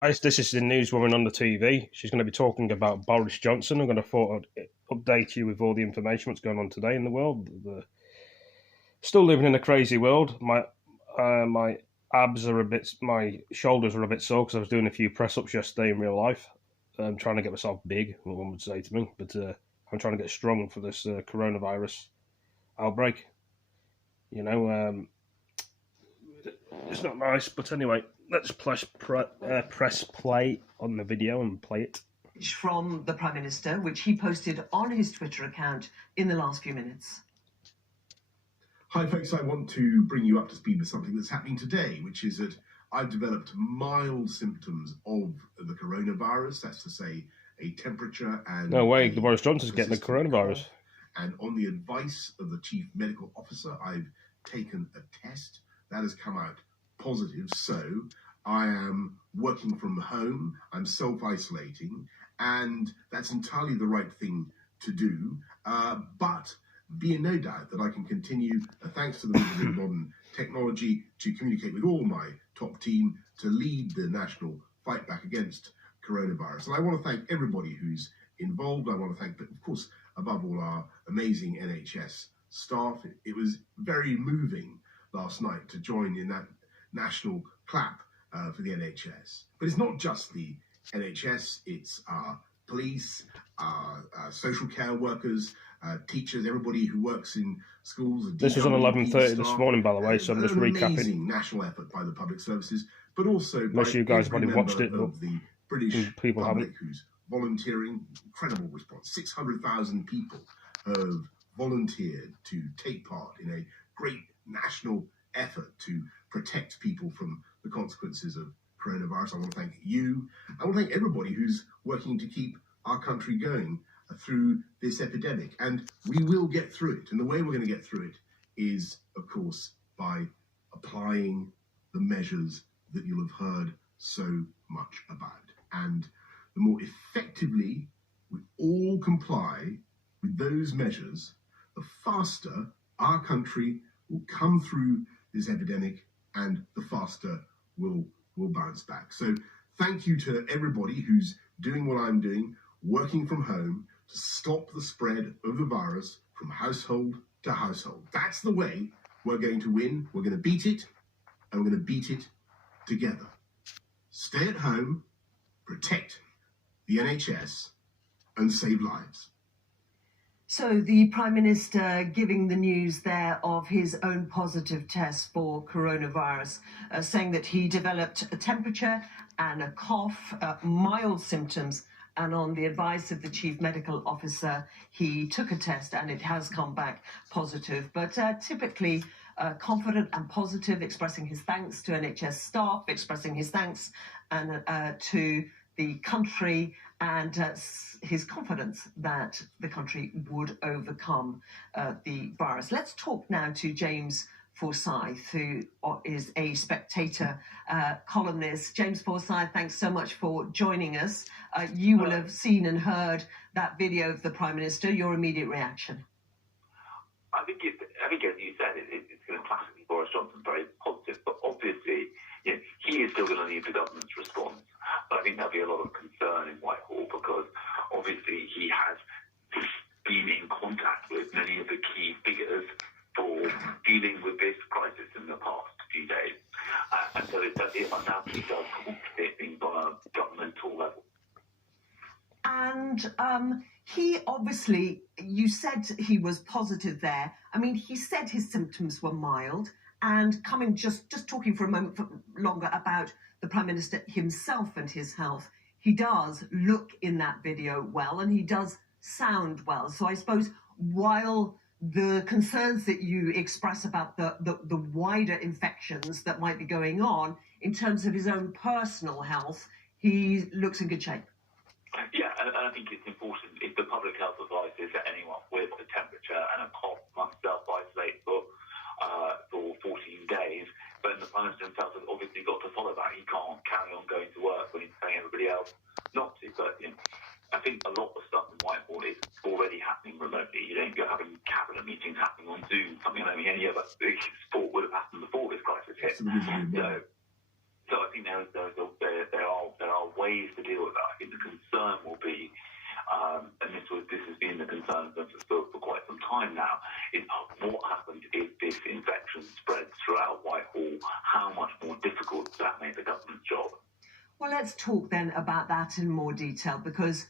This is the newswoman on the TV. She's going to be talking about Boris Johnson. I'm going to update you with all the information what's going on today in the world. Still living in a crazy world. My abs are my shoulders are a bit sore because I was doing a few press ups yesterday in real life. I'm trying to get myself big, what one would say to me, but I'm trying to get strong for this coronavirus outbreak. You know, it's not nice, but anyway, let's press play on the video and play it. From the Prime Minister, which he posted on his Twitter account in the last few minutes. Hi folks, I want to bring you up to speed with something that's happening today, which is that I've developed mild symptoms of the coronavirus. That's to say, a temperature and... No way, the Boris Johnson's getting the coronavirus. And on the advice of the Chief Medical Officer, I've taken a test. That has come out positive, so I am working from home, I'm self-isolating, and that's entirely the right thing to do, but be in no doubt that I can continue, thanks to the modern technology, to communicate with all my top team to lead the national fight back against coronavirus. And I want to thank everybody who's involved. I want to thank, of course, above all, our amazing NHS staff. It was very moving last night to join in that national clap for the NHS. But it's not just the NHS, it's our police, our social care workers, teachers, everybody who works in schools. This was on 11:30 this morning, by the way, so I'm just recapping. Amazing national effort by the public services, but also unless you guys have already watched it, of the British people public who's volunteering. Incredible response. 600,000 people have volunteered to take part in a great national effort to protect people from the consequences of coronavirus. I want to thank you. I want to thank everybody who's working to keep our country going through this epidemic. And we will get through it. And the way we're going to get through it is, of course, by applying the measures that you'll have heard so much about. And the more effectively we all comply with those measures, the faster our country will come through this epidemic and the faster we'll bounce back. So thank you to everybody who's doing what I'm doing, working from home to stop the spread of the virus from household to household. That's the way we're going to win. We're going to beat it, and we're going to beat it together. Stay at home, protect the NHS, and save lives. So the Prime Minister giving the news there of his own positive test for coronavirus, saying that he developed a temperature and a cough, mild symptoms, and on the advice of the Chief Medical Officer, he took a test and it has come back positive. But typically confident and positive, expressing his thanks to NHS staff, expressing his thanks and to the country, and his confidence that the country would overcome the virus. Let's talk now to James Forsyth, who is a Spectator columnist. James Forsyth, thanks so much for joining us. You will have seen and heard that video of the Prime Minister. Your immediate reaction? I think as you said, it's going to classically Boris Johnson very positive, but obviously, he is still going to need the government's response. But I think there'll be a lot of concern in Whitehall because obviously he has been in contact with many of the key figures for dealing with this crisis in the past few days. And so it undoubtedly does complicate things on a governmental level. And he obviously, you said he was positive there. I mean, he said his symptoms were mild, and coming just talking for a moment longer about the Prime Minister himself and his health, he does look in that video well, and he does sound well. So I suppose while the concerns that you express about the wider infections that might be going on, in terms of his own personal health, he looks in good shape. Yeah, and I think it's important if the public health advice is that anyone with a temperature and a cough must self-isolate for 14 days, but the Prime Minister himself has obviously got to follow that. He can't carry on going to work when he's telling everybody else not to. But I think a lot of stuff in Whitehall is already happening remotely. You're having cabinet meetings happening on Zoom, something I don't think any other big sport would have happened before this crisis hit. So I think there are ways to deal with that. I think the concern will be, and this has been the concern for quite some time now, is what happens if this infection spreads throughout Whitehall? How much more difficult does that make the government's job? Well, let's talk then about that in more detail, because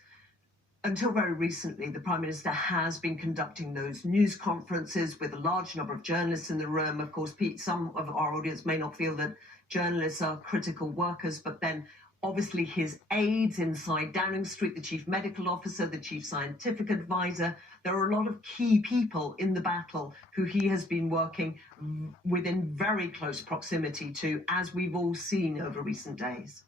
until very recently, the Prime Minister has been conducting those news conferences with a large number of journalists in the room. Of course, Pete, some of our audience may not feel that journalists are critical workers, but then obviously his aides inside Downing Street, the Chief Medical Officer, the Chief Scientific Advisor, there are a lot of key people in the battle who he has been working within very close proximity to, as we've all seen over recent days.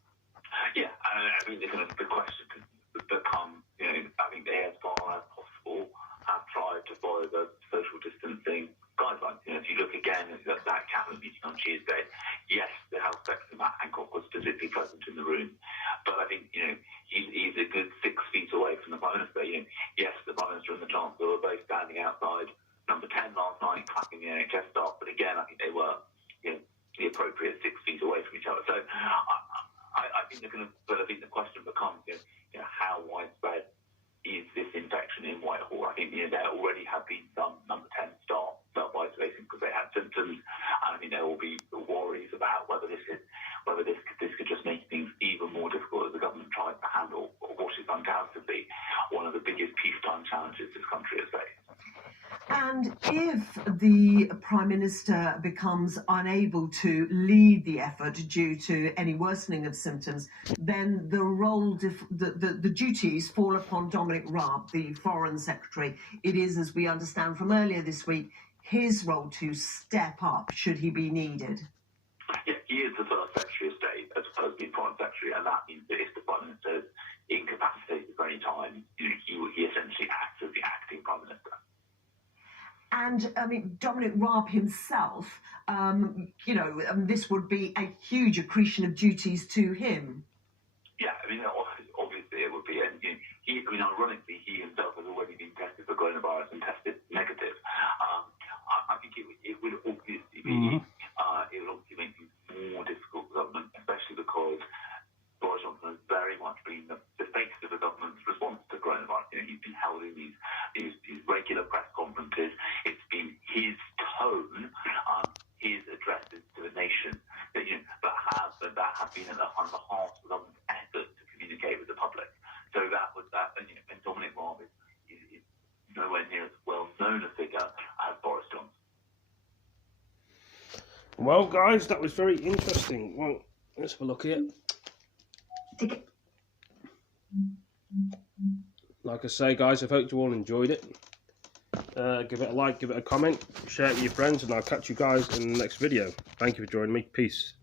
Yeah, I mean, the question could become, I think they, as far as possible, have tried to follow the social distancing guidelines. If you look again at that cabinet meeting on Tuesday, yes, the Health Secretary Matt Hancock was specifically present in the room, but I think he's a good 6 feet away from the Prime Minister. Yes, the Prime Minister and the Chancellor were both standing outside number 10 last night, clapping the NHS staff, but again, I think they were the appropriate 6 feet away from each other. So I think but I think the question becomes, how widespread is this infection in Whitehall? I think there already have been some number 10 staff self-isolating because they had symptoms, and I think there will be worries about whether this could just make things even more difficult as the government tries to handle what is undoubtedly one of the biggest peacetime challenges this country has faced. And if the Prime Minister becomes unable to lead the effort due to any worsening of symptoms, then the duties fall upon Dominic Raab, the Foreign Secretary. It is, as we understand from earlier this week, his role to step up should he be needed. Yeah, he is the First Secretary of State as opposed to being Foreign Secretary, and that means that if the Prime Minister is incapacitated for any time, he essentially acts as the acting Prime Minister. And I mean, Dominic Raab himself, this would be a huge accretion of duties to him. Yeah, I mean, obviously it would be, and ironically, he himself has already been tested for coronavirus and tested negative. I think it would obviously be, it would obviously make things more difficult for government, especially because Boris Johnson has very much been the face of the government's response to coronavirus. He's been held in these regular press conferences. It's been his tone, his addresses to the nation that have been at the heart of the government's effort to communicate with the public. So that was that, and Dominic Raab is nowhere near as well known a figure as Boris Johnson. Well, guys, that was very interesting. Well, let's have a look here. Like I say, guys, I hope you all enjoyed it. Give it a like, give it a comment, share it with your friends, and I'll catch you guys in the next video. Thank you for joining me. Peace.